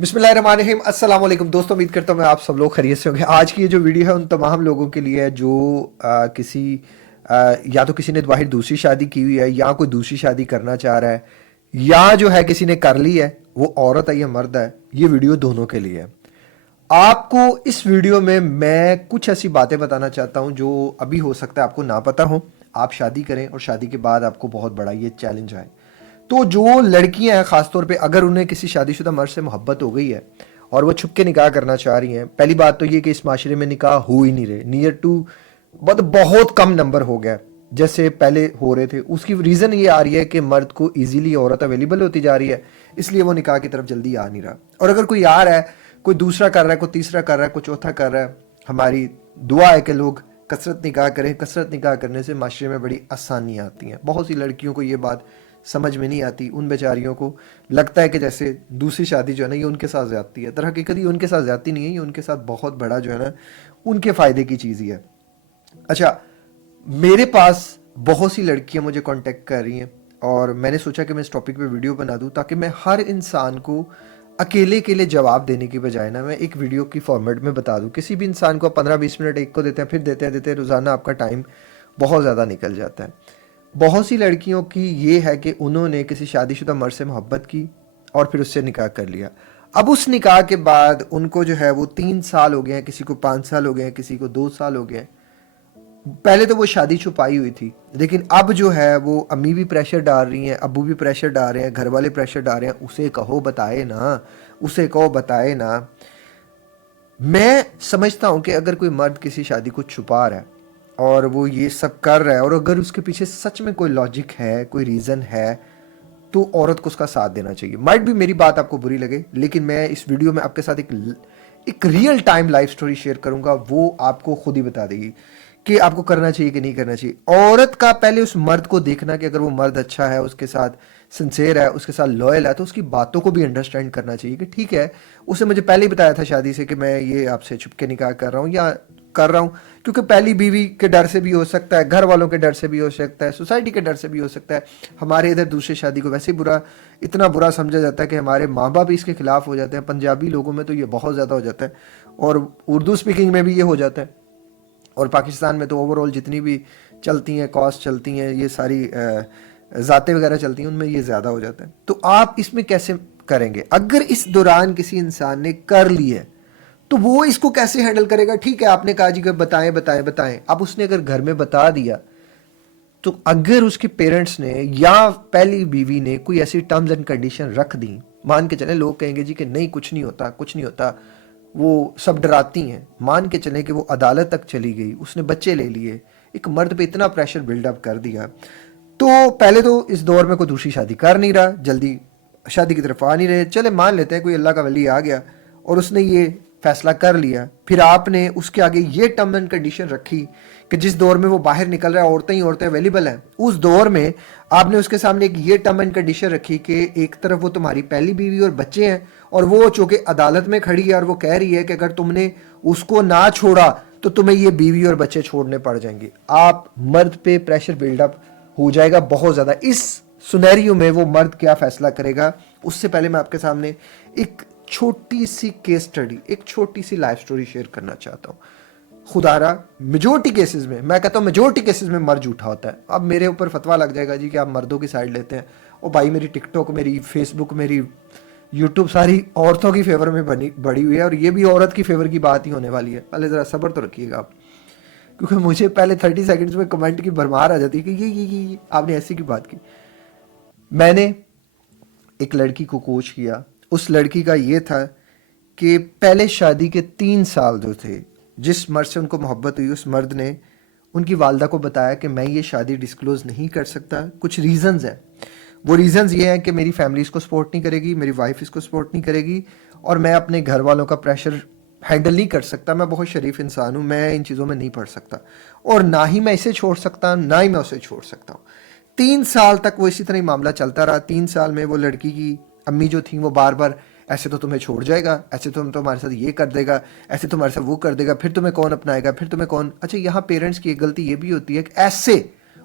बिस्मिल्लाहिर्रहमानिर्रहीम। अस्सलाम वालेकुम दोस्तों, उम्मीद करता हूँ मैं आप सब लोग खैरियत से होंगे। आज की ये जो वीडियो है उन तमाम लोगों के लिए है जो या तो किसी ने बाहर दूसरी शादी की हुई है या कोई दूसरी शादी करना चाह रहा है या जो है किसी ने कर ली है, वो औरत है या मर्द है। ये वीडियो दोनों के लिए है। आपको इस वीडियो में मैं कुछ ऐसी बातें बताना चाहता हूँ जो अभी हो सकता है आपको ना पता हो। आप शादी करें और शादी के बाद आपको बहुत बड़ा ये चैलेंज आए। तो जो लड़कियां हैं खासतौर पे, अगर उन्हें किसी शादीशुदा मर्द से मोहब्बत हो गई है और वो छुप के निकाह करना चाह रही हैं, पहली बात तो ये कि इस माशरे में निकाह हो ही नहीं रहे। नियर टू बहुत कम नंबर हो गया जैसे पहले हो रहे थे। उसकी रीज़न ये आ रही है कि मर्द को इजीली औरत अवेलेबल होती जा रही है, इसलिए वो निकाह की तरफ जल्दी आ नहीं रहा। और अगर कोई आ रहा है, कोई दूसरा कर रहा है, कोई तीसरा कर रहा है, कोई चौथा कर रहा है, हमारी दुआ है कि लोग कसरत निकाह करें। कसरत निकाह करने से माशरे में बड़ी आसानियाँ आती हैं। बहुत सी लड़कियों को ये बात समझ में नहीं आती। उन बेचारियों को लगता है कि जैसे दूसरी शादी जो है ना ये उनके साथ ज्यादती है। दरहकीकत ये उनके साथ ज्यादती नहीं है, ये उनके साथ बहुत बड़ा जो है ना उनके फ़ायदे की चीज़ ही है। अच्छा, मेरे पास बहुत सी लड़कियां मुझे कांटेक्ट कर रही हैं और मैंने सोचा कि मैं इस टॉपिक पे वीडियो बना दूं ताकि मैं हर इंसान को अकेले के लिए जवाब देने की बजाय ना मैं एक वीडियो की फॉर्मेट में बता दूं। किसी भी इंसान को 15-20 मिनट एक को देते हैं, फिर देते हैं रोज़ाना आपका टाइम बहुत ज़्यादा निकल जाता है। बहुत सी लड़कियों की ये है कि उन्होंने किसी शादीशुदा मर्द से मोहब्बत की और फिर उससे निकाह कर लिया। अब उस निकाह के बाद उनको जो है वो 3 साल हो गए हैं, किसी को 5 साल हो गए हैं, किसी को 2 साल हो गए हैं। पहले तो वो शादी छुपाई हुई थी, लेकिन अब जो है वो अम्मी भी प्रेशर डाल रही हैं, अब्बू भी प्रेशर डाल रहे हैं, घर वाले प्रेशर डाल रहे हैं। उसे कहो बताए ना, उसे कहो बताए ना। मैं समझता हूँ कि अगर कोई मर्द किसी शादी को छुपा रहा है और वो ये सब कर रहा है और अगर उसके पीछे सच में कोई लॉजिक है, कोई रीज़न है, तो औरत को उसका साथ देना चाहिए। माइट भी मेरी बात आपको बुरी लगे, लेकिन मैं इस वीडियो में आपके साथ एक real time life story share करूंगा। वो आपको खुद ही बता देगी कि आपको करना चाहिए कि नहीं करना चाहिए। औरत का पहले उस मर्द को देखना कि अगर वो मर्द अच्छा है, उसके साथ सिंसेयर है, उसके साथ लॉयल है, तो उसकी बातों को भी अंडरस्टैंड करना चाहिए कि ठीक है, उसने मुझे पहले ही बताया था शादी से कि मैं ये आपसे छुपके निकाह कर रहा हूँ या कर रहा हूँ क्योंकि पहली बीवी के डर से भी हो सकता है, घर वालों के डर से भी हो सकता है, सोसाइटी के डर से भी हो सकता है। हमारे इधर दूसरी शादी को वैसे इतना बुरा समझा जाता है कि हमारे माँ बाप इसके खिलाफ हो जाते हैं। पंजाबी लोगों में तो ये बहुत ज़्यादा हो जाता है और उर्दू स्पीकिंग में भी ये हो जाता है। और पाकिस्तान में तो ओवरऑल जितनी भी चलती हैं, कॉस्ट चलती हैं, ये सारी ज़ातें वगैरह चलती हैं, उनमें ये ज़्यादा हो जाता है। तो आप इसमें कैसे करेंगे? अगर इस दौरान किसी इंसान ने कर ली है तो वो इसको कैसे हैंडल करेगा? ठीक है, आपने कहा जी कि बताएं बताएं बताएं। अब उसने अगर घर में बता दिया तो अगर उसके पेरेंट्स ने या पहली बीवी ने कोई ऐसी टर्म्स एंड कंडीशन रख दी, मान के चले लोग कहेंगे जी कि नहीं कुछ नहीं होता, कुछ नहीं होता, वो सब डराती हैं। मान के चले कि वो अदालत तक चली गई, उसने बच्चे ले लिए, एक मर्द पे इतना प्रेशर बिल्डअप कर दिया, तो पहले तो इस दौर में कोई दूसरी शादी कर नहीं रहा, जल्दी शादी की तरफ आ नहीं रहे। चले मान लेते हैं कोई अल्लाह का वली आ गया और उसने ये फैसला कर लिया, फिर आपने उसके आगे ये टर्म एंड कंडीशन रखी कि जिस दौर में वो बाहर निकल रहा है औरतें ही औरतें अवेलेबल हैं, उस दौर में आपने उसके सामने एक ये टर्म एंड कंडीशन रखी कि एक तरफ वो तुम्हारी पहली बीवी और बच्चे हैं और वो चूंकि अदालत में खड़ी है और वो कह रही है कि अगर तुमने उसको ना छोड़ा तो तुम्हें ये बीवी और बच्चे छोड़ने पड़ जाएंगे। आप मर्द पे प्रेशर बिल्डअप हो जाएगा बहुत ज़्यादा। इस सुनैरियो में वो मर्द क्या फैसला करेगा, उससे पहले मैं आपके सामने एक छोटी सी केस स्टडी, एक छोटी सी लाइफ स्टोरी शेयर करना चाहता हूँ। खुदारा मेजोरिटी केसेस में, मैं कहता हूँ मेजोरिटी केसेस में मर्द झूठा होता है। अब मेरे ऊपर फतवा लग जाएगा जी कि आप मर्दों की साइड लेते हैं। और भाई मेरी टिकटॉक, मेरी फेसबुक, मेरी यूट्यूब सारी औरतों की फेवर में बड़ी हुई है और ये भी औरत की फेवर की बात ही होने वाली है। पहले ज़रा सब्र तो रखिएगा आप, क्योंकि मुझे पहले 30 सेकंड्स में कमेंट की भरमार आ जाती है कि ये आपने ऐसी की बात की। मैंने एक लड़की को कोच किया। उस लड़की का ये था कि पहले शादी के 3 साल जो थे, जिस मर्द से उनको मोहब्बत हुई, उस मर्द ने उनकी वालदा को बताया कि मैं ये शादी डिस्क्लोज़ नहीं कर सकता, कुछ रीज़न्स हैं। वो रीज़न्स ये हैं कि मेरी फैमिली इसको सपोर्ट नहीं करेगी, मेरी वाइफ इसको सपोर्ट नहीं करेगी और मैं अपने घर वालों का प्रेशर हैंडल नहीं कर सकता। मैं बहुत शरीफ इंसान हूँ, मैं इन चीज़ों में नहीं पढ़ सकता और ना ही मैं इसे छोड़ सकता, ना ही मैं उसे छोड़ सकता हूँ। 3 साल तक वो इसी तरह ही मामला चलता रहा। 3 साल में वो लड़की की अम्मी जो थी वो बार बार ऐसे तो तुम्हें छोड़ जाएगा, ऐसे तो तुम्हारे साथ ये कर देगा, ऐसे तुम्हारे साथ वो कर देगा, फिर तुम्हें कौन अपनाएगा, फिर तुम्हें कौन। अच्छा, यहाँ पेरेंट्स की एक गलती ये भी होती है कि ऐसे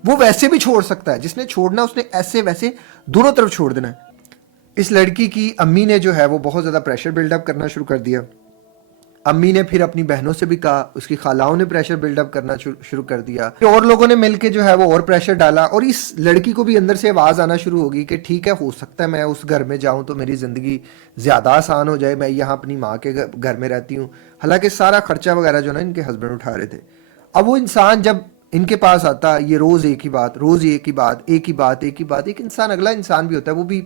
वो वैसे भी छोड़ सकता है, जिसने छोड़ना उसने ऐसे वैसे दोनों तरफ छोड़ देना है। इस लड़की की अम्मी ने जो है वो बहुत ज़्यादा प्रेशर बिल्डअप करना शुरू कर दिया। अम्मी ने फिर अपनी बहनों से भी कहा, उसकी खालाओं ने प्रेशर बिल्डअप करना शुरू कर दिया, और लोगों ने मिलके जो है वो और प्रेशर डाला, और इस लड़की को भी अंदर से आवाज़ आना शुरू होगी कि ठीक है, हो सकता है मैं उस घर में जाऊं तो मेरी ज़िंदगी ज़्यादा आसान हो जाए, मैं यहाँ अपनी माँ के घर में रहती हूँ। हालांकि सारा खर्चा वगैरह जो ना इनके हस्बैंड उठा रहे थे। अब वो इंसान जब इनके पास आता, ये रोज़ एक ही बात, रोज़ एक ही बात, एक ही बात, एक ही बात। एक इंसान अगला इंसान भी होता है, वो भी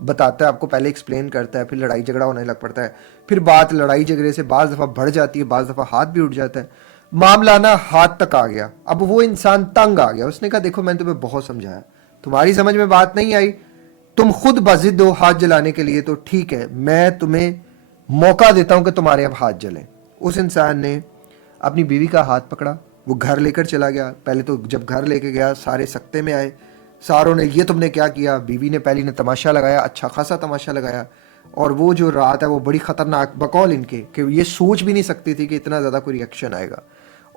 बताता है आपको, पहले एक्सप्लेन करता है, फिर लड़ाई झगड़ा होने लग पड़ता है, फिर बात लड़ाई झगड़े से बाज़ दफ़ा बढ़ जाती है, बाज़ दफ़ा हाथ भी उठ जाता है, मामला ना हाथ तक आ गया। अब वो इंसान तंग आ गया, उसने कहा देखो मैंने तुम्हें बहुत समझाया, तुम्हारी समझ में बात नहीं आई, तुम खुद बजिद हो हाथ जलाने के लिए, तो ठीक है मैं तुम्हें मौका देता हूं कि तुम्हारे अब हाथ जलें। उस इंसान ने अपनी बीवी का हाथ पकड़ा, वो घर लेकर चला गया। पहले तो जब घर लेके गया सारे सख्ते में आए, सारों ने ये तुमने क्या किया, बीवी ने पहली ने तमाशा लगाया, अच्छा खासा तमाशा लगाया। और वो जो रात है वो बड़ी ख़तरनाक, बकौल इनके कि ये सोच भी नहीं सकती थी कि इतना ज़्यादा कोई रिएक्शन आएगा।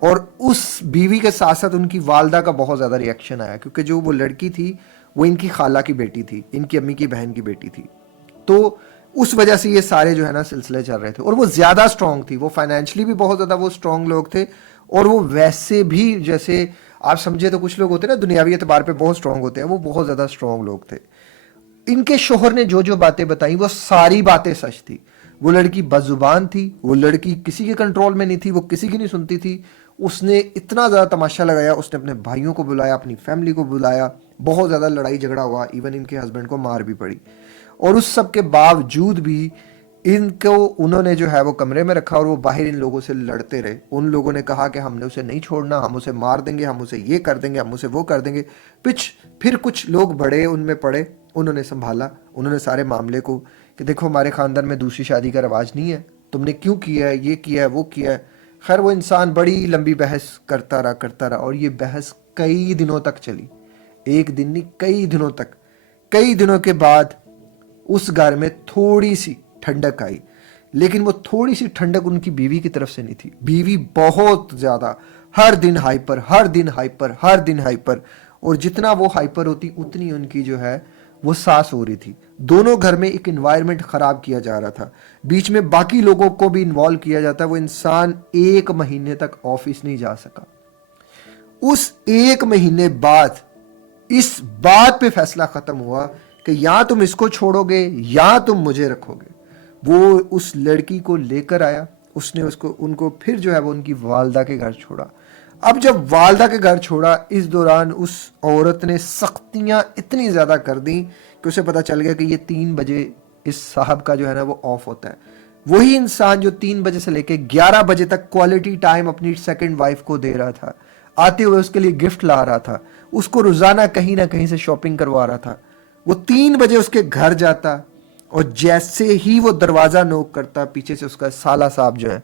और उस बीवी के साथ साथ उनकी वालदा का बहुत ज़्यादा रिएक्शन आया, क्योंकि जो वो लड़की थी वो इनकी खाला की बेटी थी, इनकी अम्मी की बहन की बेटी थी। तो उस वजह से ये सारे जो है ना सिलसिले चल रहे थे। और वो ज़्यादा स्ट्रॉन्ग थी, वो फाइनेंशियली भी बहुत ज़्यादा वो स्ट्रॉन्ग लोग थे, और वो वैसे भी जैसे आप समझे तो कुछ लोग होते हैं ना दुनियावी एतबार पे बहुत स्ट्रॉन्ग होते हैं, वो बहुत ज़्यादा स्ट्रॉन्ग लोग थे। इनके शोहर ने जो जो बातें बताई वो सारी बातें सच थी। वो लड़की बदजुबान थी, वो लड़की किसी के कंट्रोल में नहीं थी, वो किसी की नहीं सुनती थी। उसने इतना ज़्यादा तमाशा लगाया, उसने अपने भाइयों को बुलाया, अपनी फैमिली को बुलाया, बहुत ज़्यादा लड़ाई झगड़ा हुआ, इवन इनके हस्बैंड को मार भी पड़ी। और उस सब के बावजूद भी इनको उन्होंने जो है वो कमरे में रखा, और वो बाहर इन लोगों से लड़ते रहे। उन लोगों ने कहा कि हमने उसे नहीं छोड़ना, हम उसे मार देंगे, हम उसे ये कर देंगे, हम उसे वो कर देंगे। फिर कुछ लोग बड़े उनमें पड़े, उन्होंने संभाला, उन्होंने सारे मामले को कि देखो हमारे ख़ानदान में दूसरी शादी का रवाज नहीं है, तुमने क्यों किया है, ये किया है, वो किया है। खैर वो इंसान बड़ी लंबी बहस करता रहा, और ये बहस कई दिनों तक चली, एक दिन नहीं कई दिनों तक। कई दिनों के बाद उस घर में थोड़ी सी ठंडक आई, लेकिन वो थोड़ी सी ठंडक उनकी बीवी की तरफ से नहीं थी। बीवी बहुत ज़्यादा हर दिन हाइपर, हर दिन हाइपर, हर दिन हाइपर, और जितना वो हाइपर होती उतनी उनकी जो है वो सांस हो रही थी। दोनों घर में एक इन्वायरमेंट ख़राब किया जा रहा था, बीच में बाकी लोगों को भी इन्वॉल्व किया जाता है। वो इंसान 1 महीने तक ऑफिस नहीं जा सका। उस 1 महीने बाद इस बात पे फैसला ख़त्म हुआ कि या तुम इसको छोड़ोगे या तुम मुझे रखोगे। वो उस लड़की को लेकर आया, उसने उनको फिर जो है वो उनकी वालदा के घर छोड़ा। अब जब वालदा के घर छोड़ा, इस दौरान उस औरत ने सख्तियां इतनी ज़्यादा कर दी कि उसे पता चल गया कि ये 3 बजे इस साहब का जो है ना वो ऑफ होता है। वही इंसान जो 3 बजे से लेकर 11 बजे तक क्वालिटी टाइम अपनी सेकंड वाइफ को दे रहा था, आते हुए उसके लिए गिफ्ट ला रहा था, उसको रोज़ाना कहीं ना कहीं से शॉपिंग करवा रहा था, वो 3 बजे उसके घर जाता, और जैसे ही वो दरवाज़ा नोक करता, पीछे से उसका साला साहब जो है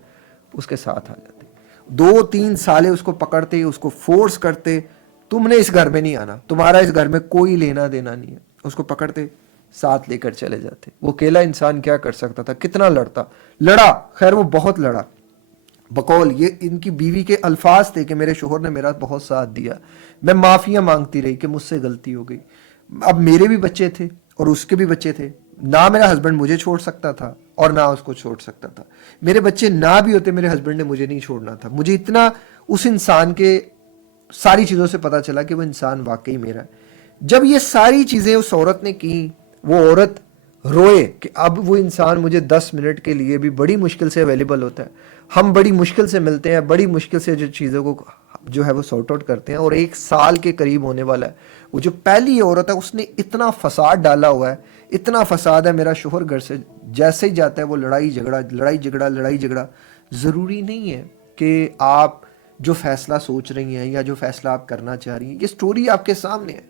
उसके साथ आ जाते। 2-3 साले उसको पकड़ते, उसको फोर्स करते, तुमने इस घर में नहीं आना, तुम्हारा इस घर में कोई लेना देना नहीं है। उसको पकड़ते, साथ लेकर चले जाते। वो अकेला इंसान क्या कर सकता था, कितना लड़ा। खैर वो बहुत लड़ा, बकौल ये इनकी बीवी के अल्फाज थे कि मेरे शोहर ने मेरा बहुत साथ दिया, मैं माफिया मांगती रही कि मुझसे गलती हो गई। अब मेरे भी बच्चे थे और उसके भी बच्चे थे, ना मेरा हस्बैंड मुझे छोड़ सकता था और ना उसको छोड़ सकता था। मेरे बच्चे ना भी होते, मेरे हस्बैंड ने मुझे नहीं छोड़ना था। मुझे इतना उस इंसान के सारी चीज़ों से पता चला कि वो इंसान वाकई मेरा है। जब ये सारी चीज़ें उस औरत ने की, वो औरत रोए कि अब वो इंसान मुझे 10 मिनट के लिए भी बड़ी मुश्किल से अवेलेबल होता है, हम बड़ी मुश्किल से मिलते हैं, बड़ी मुश्किल से जो चीज़ों को जो है वो सॉर्ट आउट करते हैं, और 1 साल के करीब होने वाला है। वो जो पहली औरत है उसने इतना फसाद डाला हुआ है, इतना फसाद है। मेरा शोहर घर से जैसे ही जाता है वो लड़ाई झगड़ा। ज़रूरी नहीं है कि आप जो फैसला सोच रही हैं या जो फैसला आप करना चाह रही हैं, ये स्टोरी आपके सामने है।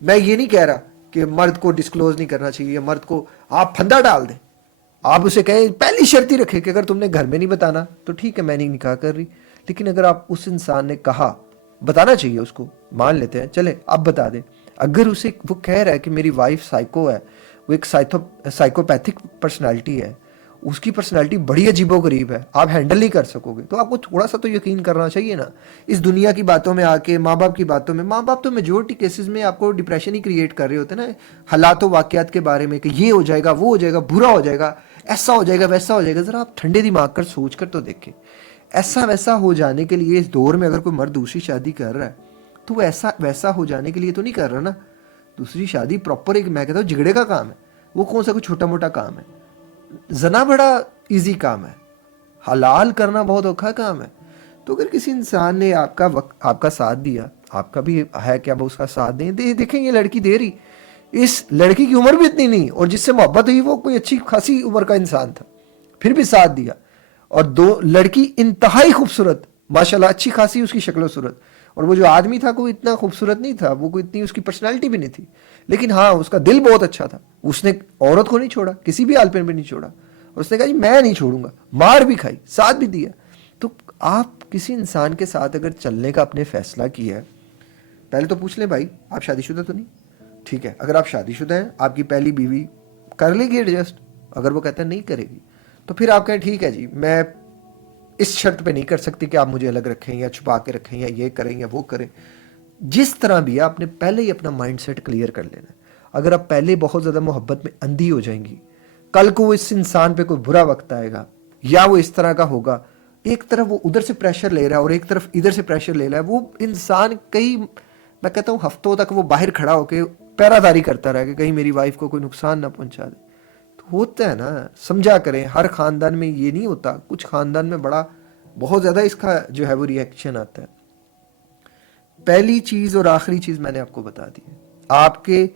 मैं ये नहीं कह रहा कि मर्द को डिस्क्लोज नहीं करना चाहिए, मर्द को आप फंदा डाल दें, आप उसे कहें, पहली शर्त ही रखें कि अगर तुमने घर में नहीं बताना तो ठीक है मैं नहीं निकाह कर रही। लेकिन अगर आप उस इंसान ने कहा बताना चाहिए उसको, मान लेते हैं चले आप बता दें। अगर उसे वो कह रहा है कि मेरी वाइफ साइको है, वो एक साइकोपैथिक पर्सनालिटी है, اس کی پرسنالٹی بڑی عجیب و غریب ہے, آپ ہینڈل نہیں کر سکو گے. تو آپ کو تھوڑا سا تو یقین کرنا چاہیے نا. اس دنیا کی باتوں میں آ کے, ماں باپ کی باتوں میں, ماں باپ تو میجورٹی کیسز میں آپ کو ڈپریشن ہی کریٹ کر رہے ہوتے ہیں نا, حالات و واقعات کے بارے میں کہ یہ ہو جائے گا, وہ ہو جائے گا, برا ہو جائے گا, ایسا ہو جائے گا, ویسا ہو جائے گا. ذرا آپ ٹھنڈے دماغ کر سوچ کر تو دیکھیں. ایسا ویسا ہو جانے کے لیے اس دور میں اگر کوئی مرد دوسری شادی کر رہا ہے تو وہ ایسا ویسا ہو جانے کے لیے تو نہیں کر رہا نا. دوسری شادی پراپر ایک, میں کہتا ہوں, جھگڑے کا کام ہے. وہ کون سا کوئی چھوٹا موٹا کام ہے. زنا بڑا ایزی کام ہے, حلال کرنا بہت اوکھا کام ہے. تو اگر کسی انسان نے آپ کا ساتھ دیا, آپ کا بھی ہے کہ اب اس کا ساتھ دیں, دیکھیں یہ لڑکی دے رہی, اس لڑکی کی عمر بھی اتنی نہیں, اور جس سے محبت ہوئی وہ کوئی اچھی خاصی عمر کا انسان تھا, پھر بھی ساتھ دیا. اور لڑکی انتہائی خوبصورت, ماشاءاللہ اچھی خاصی اس کی شکل و صورت, اور وہ جو آدمی تھا کوئی اتنا خوبصورت نہیں تھا, وہ کوئی اتنی اس کی پرسنالٹی بھی نہیں تھی, لیکن ہاں اس کا دل بہت اچھا تھا. اس نے عورت کو نہیں چھوڑا, کسی بھی حال پہ بھی نہیں چھوڑا, اور اس نے کہا جی میں نہیں چھوڑوں گا, مار بھی کھائی, ساتھ بھی دیا. تو آپ کسی انسان کے ساتھ اگر چلنے کا اپنے فیصلہ کیا ہے, پہلے تو پوچھ لیں بھائی آپ شادی شدہ تو نہیں. ٹھیک ہے, اگر آپ شادی شدہ ہیں, آپ کی پہلی بیوی کر لے گی ایڈجسٹ. اگر وہ کہتا ہے نہیں کرے گی تو پھر آپ کہیں ٹھیک ہے جی, میں اس شرط پہ نہیں کر سکتی کہ آپ مجھے الگ رکھیں یا چھپا کے رکھیں یا یہ کریں یا وہ کریں. جس طرح بھی آپ نے پہلے ہی اپنا مائنڈ سیٹ کلیئر کر لینا. اگر آپ پہلے بہت زیادہ محبت میں اندھی ہو جائیں گی, کل کو اس انسان پہ کوئی برا وقت آئے گا یا وہ اس طرح کا ہوگا, ایک طرف وہ ادھر سے پریشر لے رہا ہے اور ایک طرف ادھر سے پریشر لے رہا ہے, وہ انسان کئی, میں کہتا ہوں ہفتوں تک وہ باہر کھڑا ہو کے پیرا داری کرتا رہا کہ کہیں میری وائف کو کوئی نقصان نہ پہنچا دے. تو ہوتا ہے نا, سمجھا کریں, ہر خاندان میں یہ نہیں ہوتا, کچھ خاندان میں بہت زیادہ اس کا جو ہے وہ ری ایکشن آتا ہے. پہلی چیز اور آخری چیز میں نے آپ کو بتا دی ہے. آپ کے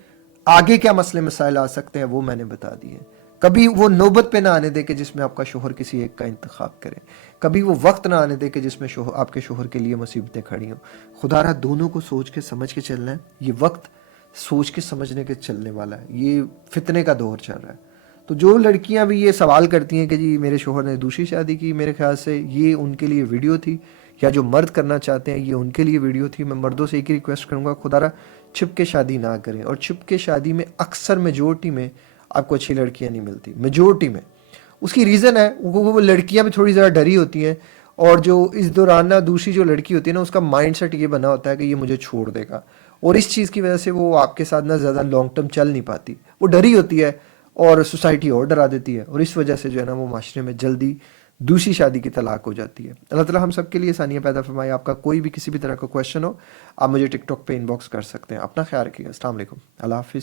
آگے کیا مسئلے مسائل آ سکتے ہیں وہ میں نے بتا دی ہے. کبھی وہ نوبت پہ نہ آنے دے کہ جس میں آپ کا شوہر کسی ایک کا انتخاب کرے, کبھی وہ وقت نہ آنے دے کہ جس میں آپ کے شوہر کے لیے مصیبتیں کھڑی ہوں. خدا رہا دونوں کو سوچ کے سمجھ کے چلنا ہے. یہ وقت سوچ کے سمجھنے کے چلنے والا ہے, یہ فتنے کا دور چل رہا ہے. تو جو لڑکیاں بھی یہ سوال کرتی ہیں کہ جی میرے شوہر نے دوسری شادی کی, میرے خیال سے یہ ان کے لیے ویڈیو تھی, یا جو مرد کرنا چاہتے ہیں یہ ان کے لیے ویڈیو تھی. میں مردوں سے ایک ہی ریکویسٹ کروں گا, خدا رہا چھپ کے شادی نہ کریں. اور چھپ کے شادی میں اکثر میجورٹی میں آپ کو اچھی لڑکیاں نہیں ملتی, میجورٹی میں. اس کی ریزن ہے وہ لڑکیاں بھی تھوڑی زیادہ ڈری ہوتی ہیں, اور جو اس دوران نا دوسری جو لڑکی ہوتی ہے نا اس کا مائنڈ سیٹ یہ بنا ہوتا ہے کہ یہ مجھے چھوڑ دے گا, اور اس چیز کی وجہ سے وہ آپ کے ساتھ نا زیادہ لانگ ٹرم چل نہیں پاتی. وہ ڈری ہوتی ہے اور سوسائٹی اور ڈرا دیتی ہے, اور اس وجہ سے جو ہے نا وہ معاشرے میں جلدی دوسری شادی کی طلاق ہو جاتی ہے. اللہ تعالیٰ ہم سب کے لیے آسانیاں پیدا فرمائے. آپ کا کوئی بھی کسی بھی طرح کا کویشچن ہو, آپ مجھے ٹک ٹاک پہ ان باکس کر سکتے ہیں. اپنا خیال رکھیے گا. السلام علیکم, اللہ حافظ.